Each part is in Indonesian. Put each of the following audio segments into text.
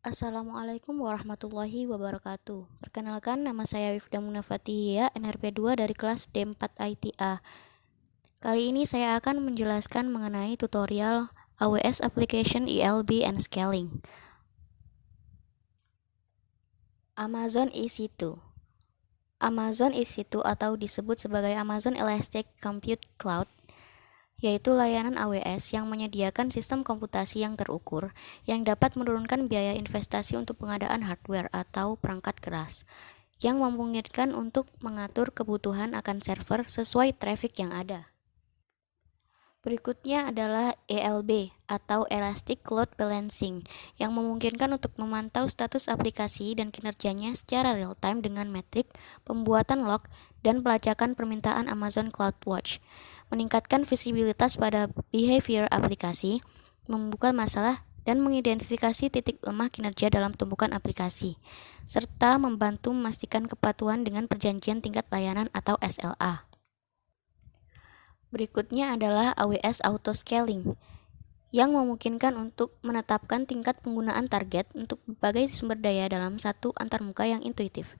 Assalamualaikum warahmatullahi wabarakatuh. Perkenalkan, nama saya Wifda Munafatihia, NRP2 dari kelas D4 ITA. Kali ini saya akan menjelaskan mengenai tutorial AWS Application ELB and Scaling. Amazon EC2. Amazon EC2 atau disebut sebagai Amazon Elastic Compute Cloud yaitu layanan AWS yang menyediakan sistem komputasi yang terukur yang dapat menurunkan biaya investasi untuk pengadaan hardware atau perangkat keras, yang memungkinkan untuk mengatur kebutuhan akan server sesuai traffic yang ada. Berikutnya adalah ELB atau Elastic Load Balancing yang memungkinkan untuk memantau status aplikasi dan kinerjanya secara real-time dengan metrik, pembuatan log, dan pelacakan permintaan Amazon CloudWatch, meningkatkan visibilitas pada behavior aplikasi, membuka masalah, dan mengidentifikasi titik lemah kinerja dalam tumpukan aplikasi, serta membantu memastikan kepatuhan dengan perjanjian tingkat layanan atau SLA. Berikutnya adalah AWS Auto Scaling yang memungkinkan untuk menetapkan tingkat penggunaan target untuk berbagai sumber daya dalam satu antarmuka yang intuitif.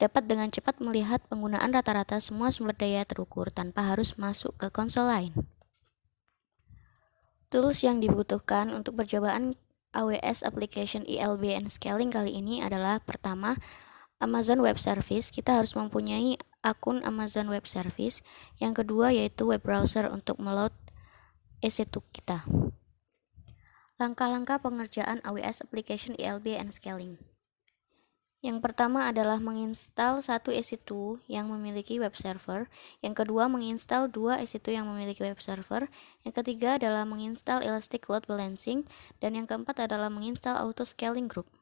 Dapat dengan cepat melihat penggunaan rata-rata semua sumber daya terukur tanpa harus masuk ke konsol lain. Tools yang dibutuhkan untuk percobaan AWS Application ELB and Scaling kali ini adalah pertama, Amazon Web Service. Kita harus mempunyai akun Amazon Web Service. Yang kedua yaitu web browser untuk meload EC2 kita. Langkah-langkah pengerjaan AWS Application ELB and Scaling. Yang pertama adalah menginstal satu EC2 yang memiliki web server. Yang kedua menginstal dua EC2 yang memiliki web server. Yang ketiga adalah menginstal Elastic Load Balancing. Dan yang keempat adalah menginstal Auto Scaling Group.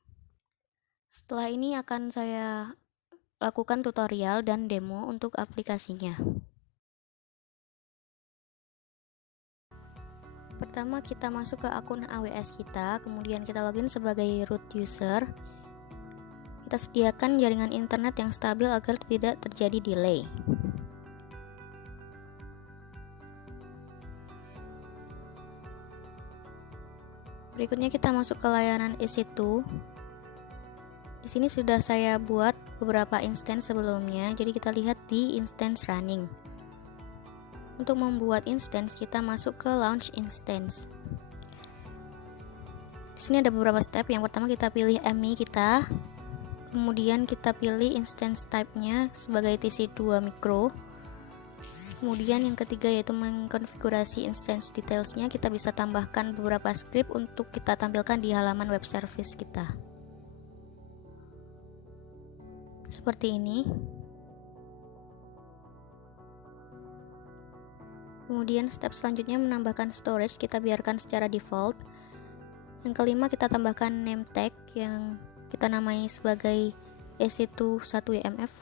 Setelah ini akan saya lakukan tutorial dan demo untuk aplikasinya. Pertama kita masuk ke akun AWS kita, kemudian kita login sebagai root user. Kita sediakan jaringan internet yang stabil agar tidak terjadi delay. Berikutnya kita masuk ke layanan EC2. Di sini sudah saya buat beberapa instance sebelumnya, jadi kita lihat di instance running. Untuk membuat instance, kita masuk ke launch instance. Di sini ada beberapa step. Yang pertama kita pilih MI kita, kemudian kita pilih instance type-nya sebagai TC2 micro. Kemudian yang ketiga yaitu mengkonfigurasi instance details-nya. Kita bisa tambahkan beberapa script untuk kita tampilkan di halaman web service kita. Seperti ini. Kemudian step selanjutnya menambahkan storage, kita biarkan secara default. Yang kelima kita tambahkan name tag yang kita namai sebagai EC2 1YMF.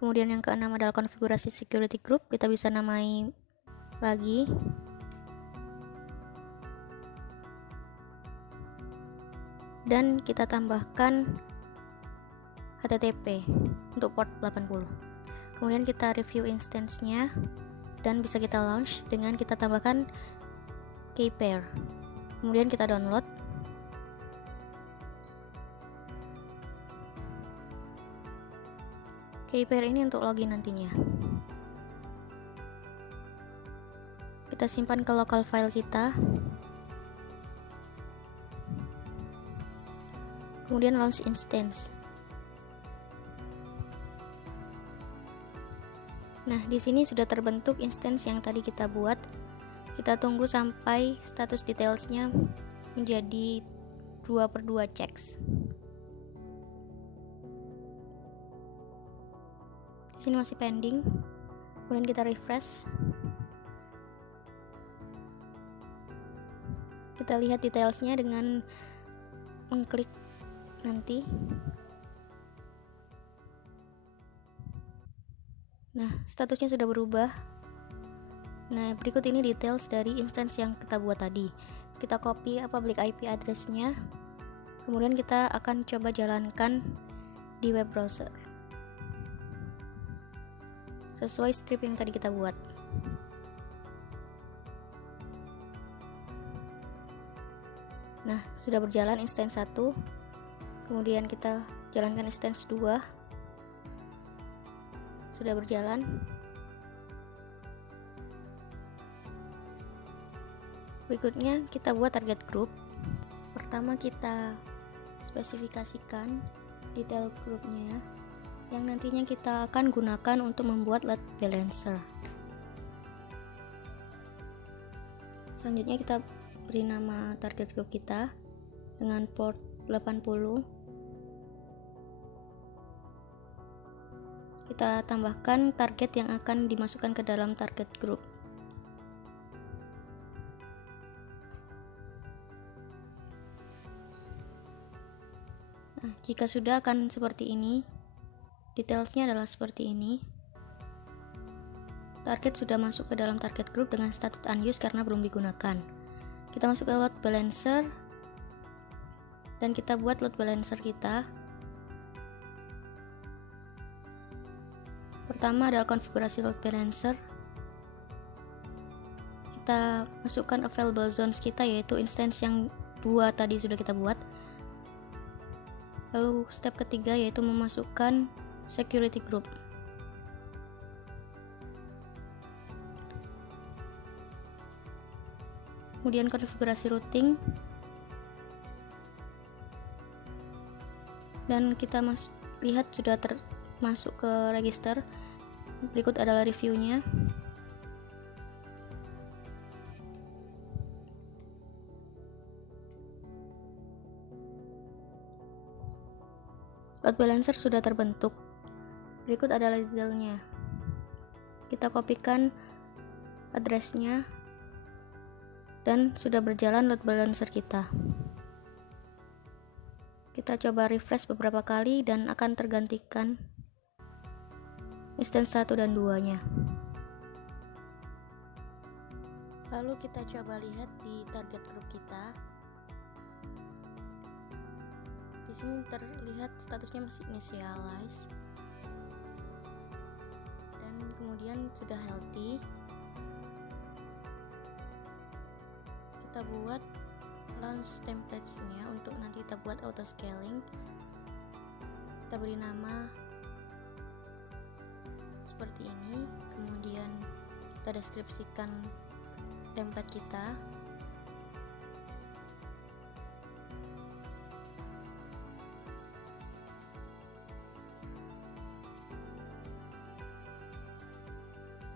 Kemudian yang keenam adalah konfigurasi security group, kita bisa namai lagi. Dan kita tambahkan HTTP untuk port 80. Kemudian kita review instance-nya dan bisa kita launch dengan kita tambahkan kpair. Kemudian kita download. Kpair ini untuk login nantinya. Kita simpan ke local file kita. Kemudian launch instance. Nah, di sini sudah terbentuk instance yang tadi kita buat. Kita tunggu sampai status detailsnya menjadi 2/2 checks. Di sini masih pending. Kemudian kita refresh. Kita lihat detailsnya dengan mengklik nanti. Nah, statusnya sudah berubah. Nah, berikut ini details dari instance yang kita buat tadi. Kita copy public IP address-nya. Kemudian kita akan coba jalankan di web browser sesuai script yang tadi kita buat. Nah, sudah berjalan instance 1. Kemudian kita jalankan instance 2. Sudah berjalan. Berikutnya kita buat target group. Pertama kita spesifikasikan detail grupnya yang nantinya kita akan gunakan untuk membuat load balancer. Selanjutnya kita beri nama target group kita dengan port 80. Kita tambahkan target yang akan dimasukkan ke dalam target group. Nah, jika sudah akan seperti ini. Detailsnya adalah seperti ini. Target sudah masuk ke dalam target group dengan status unused karena belum digunakan. Kita masuk ke load balancer dan kita buat load balancer kita. Pertama adalah konfigurasi load balancer. Kita masukkan available zones kita, yaitu instance yang 2 tadi sudah kita buat. Lalu step ketiga yaitu memasukkan security group. Kemudian konfigurasi routing, dan kita lihat sudah masuk ke register. Berikut adalah reviewnya. Load balancer sudah terbentuk. Berikut adalah detailnya. Kita kopikan addressnya dan sudah berjalan load balancer kita. Kita coba refresh beberapa kali dan akan tergantikan instance 1 dan 2-nya. Lalu kita coba lihat di target group kita. Di sini terlihat statusnya masih initialize. Kemudian sudah healthy. Kita buat launch templates-nya untuk nanti kita buat auto scaling. Kita beri nama seperti ini. Kemudian kita deskripsikan template kita.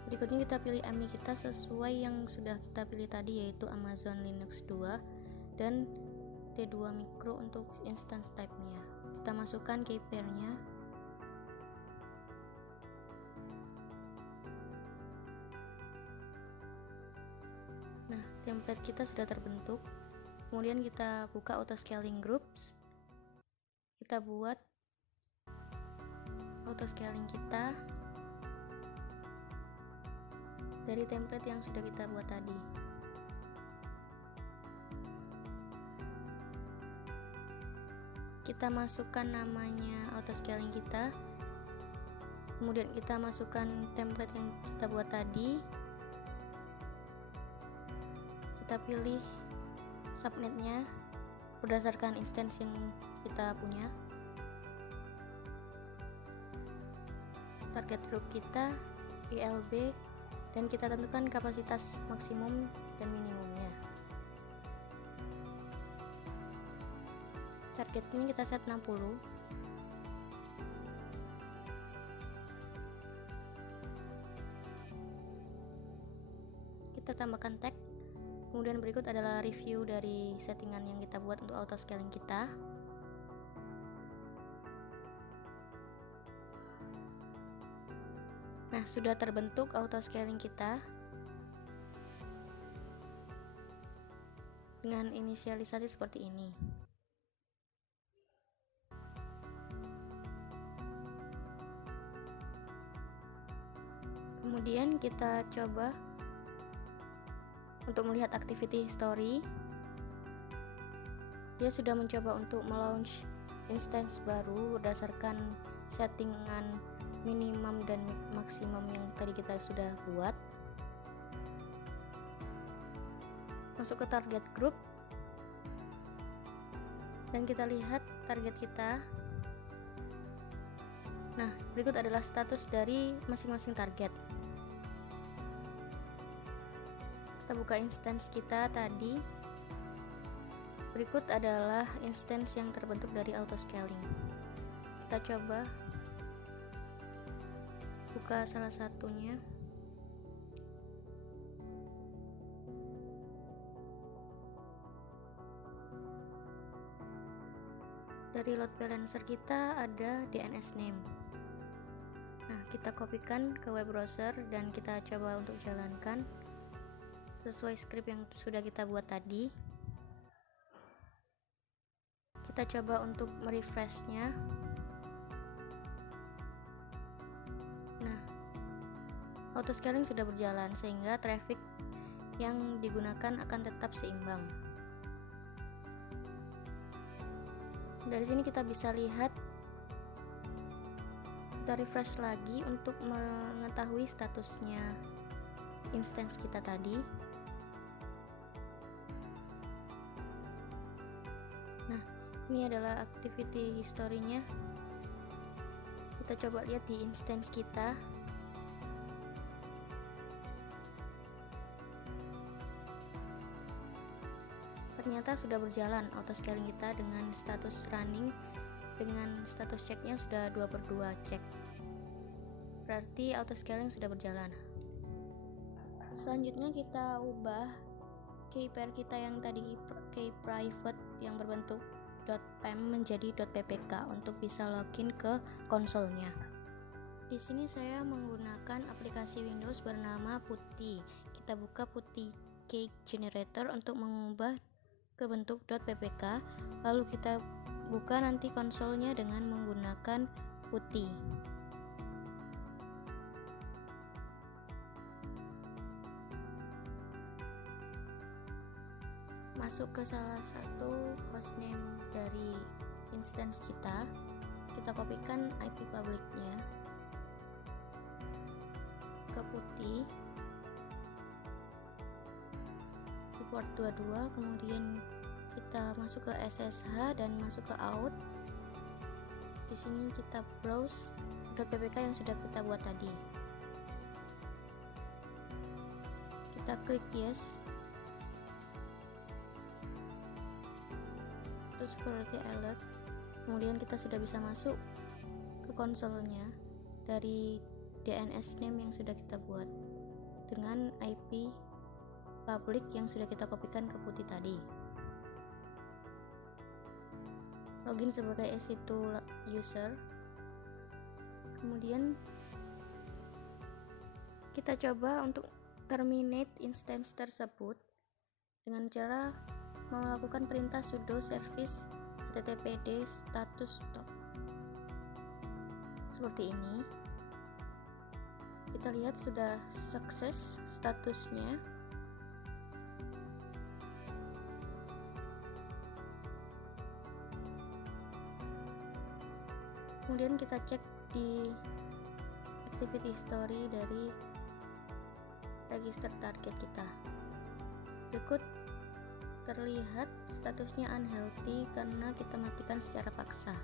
Berikutnya kita pilih AMI kita sesuai yang sudah kita pilih tadi, yaitu Amazon Linux 2 dan T2 Micro untuk instance type-nya. Kita masukkan key pair-nya. Nah, template kita sudah terbentuk. Kemudian kita buka auto scaling groups. Kita buat auto scaling kita dari template yang sudah kita buat tadi. Kita masukkan namanya auto scaling kita. Kemudian kita masukkan template yang kita buat tadi. Kita pilih subnetnya berdasarkan instance yang kita punya. Target group kita ILB, dan kita tentukan kapasitas maksimum dan minimumnya. Targetnya kita set 60. Kita tambahkan tag. Kemudian berikut adalah review dari settingan yang kita buat untuk auto scaling kita. Nah, sudah terbentuk auto scaling kita dengan inisialisasi seperti ini. Kemudian kita coba untuk melihat activity history. Dia sudah mencoba untuk melaunch instance baru berdasarkan settingan minimum dan maksimum yang tadi kita sudah buat. Masuk ke target group. dan kita lihat target kita. Nah, berikut adalah status dari masing-masing target. Kita buka instance kita tadi. Berikut adalah instance yang terbentuk dari auto scaling. Kita coba buka salah satunya. Dari load balancer kita ada DNS name. Nah, kita kopikan ke web browser dan kita coba untuk jalankan sesuai script yang sudah kita buat tadi. Kita coba untuk merefreshnya. Nah, auto scaling sudah berjalan sehingga traffic yang digunakan akan tetap seimbang. Dari sini kita bisa lihat, kita refresh lagi untuk mengetahui statusnya instance kita tadi. Nah, ini adalah activity history-nya. Kita coba lihat di instance kita. Ternyata sudah berjalan auto scaling kita dengan status running, dengan status checknya sudah 2/2 cek. Berarti auto scaling sudah berjalan. Selanjutnya kita ubah key pair kita yang tadi key private yang berbentuk .pem menjadi .ppk untuk bisa login ke konsolnya. Di sini saya menggunakan aplikasi Windows bernama Putty. Kita buka Putty Key Generator untuk mengubah ke bentuk .ppk, lalu kita buka nanti konsolnya dengan menggunakan Putty. Masuk ke salah satu hostname dari instance kita kopikan IP publicnya ke Putty di port 22, kemudian kita masuk ke SSH dan masuk ke out. Di sini kita browse .ppk yang sudah kita buat tadi. Kita klik yes. Terus security alert. Kemudian kita sudah bisa masuk ke konsolnya dari DNS name yang sudah kita buat dengan IP public yang sudah kita kopikan ke Putty tadi. Login sebagai EC2 user. Kemudian kita coba untuk terminate instance tersebut dengan cara melakukan perintah sudo service httpd status stop. Seperti ini. Kita lihat sudah sukses statusnya. Kemudian kita cek di activity history dari register target kita. Berikut terlihat statusnya unhealthy karena kita matikan secara paksa.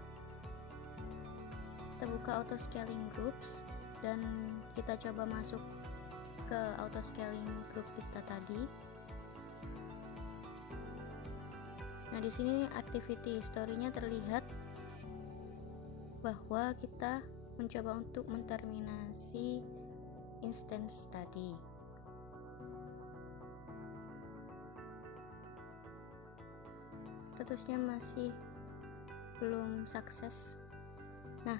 Kita buka auto scaling groups dan kita coba masuk ke auto scaling group kita tadi. Nah, di sini activity history-nya terlihat bahwa kita mencoba untuk menterminasi instance tadi. Statusnya masih belum sukses. Nah,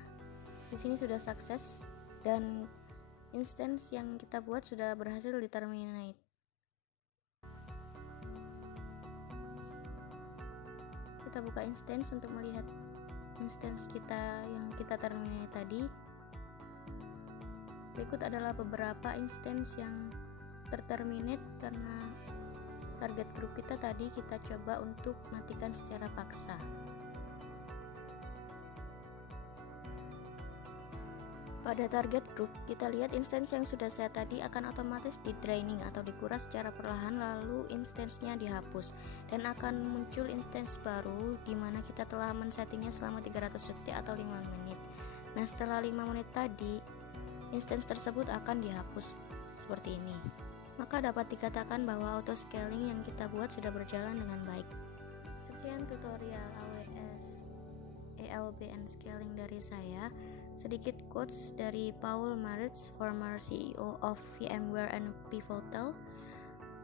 di sini sudah sukses dan instance yang kita buat sudah berhasil diterminate. Kita buka instance untuk melihat instance kita yang kita terminate tadi. Berikut adalah beberapa instance yang terterminate karena target grup kita tadi kita coba untuk matikan secara paksa. Pada target group, kita lihat instance yang sudah set tadi akan otomatis di draining atau dikuras secara perlahan, lalu instance-nya dihapus dan akan muncul instance baru di mana kita telah men-settingnya selama 300 detik atau 5 menit. Nah, setelah 5 menit tadi, instance tersebut akan dihapus seperti ini. Maka dapat dikatakan bahwa auto scaling yang kita buat sudah berjalan dengan baik. Sekian tutorial AWS ELB and scaling dari saya. Sedikit quotes dari Paul Maritz, former CEO of VMware and Pivotal,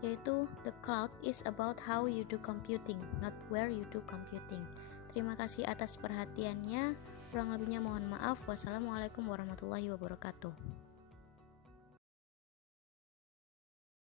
yaitu the cloud is about how you do computing, not where you do computing. Terima kasih atas perhatiannya. Kurang lebihnya mohon maaf. Wassalamualaikum warahmatullahi wabarakatuh.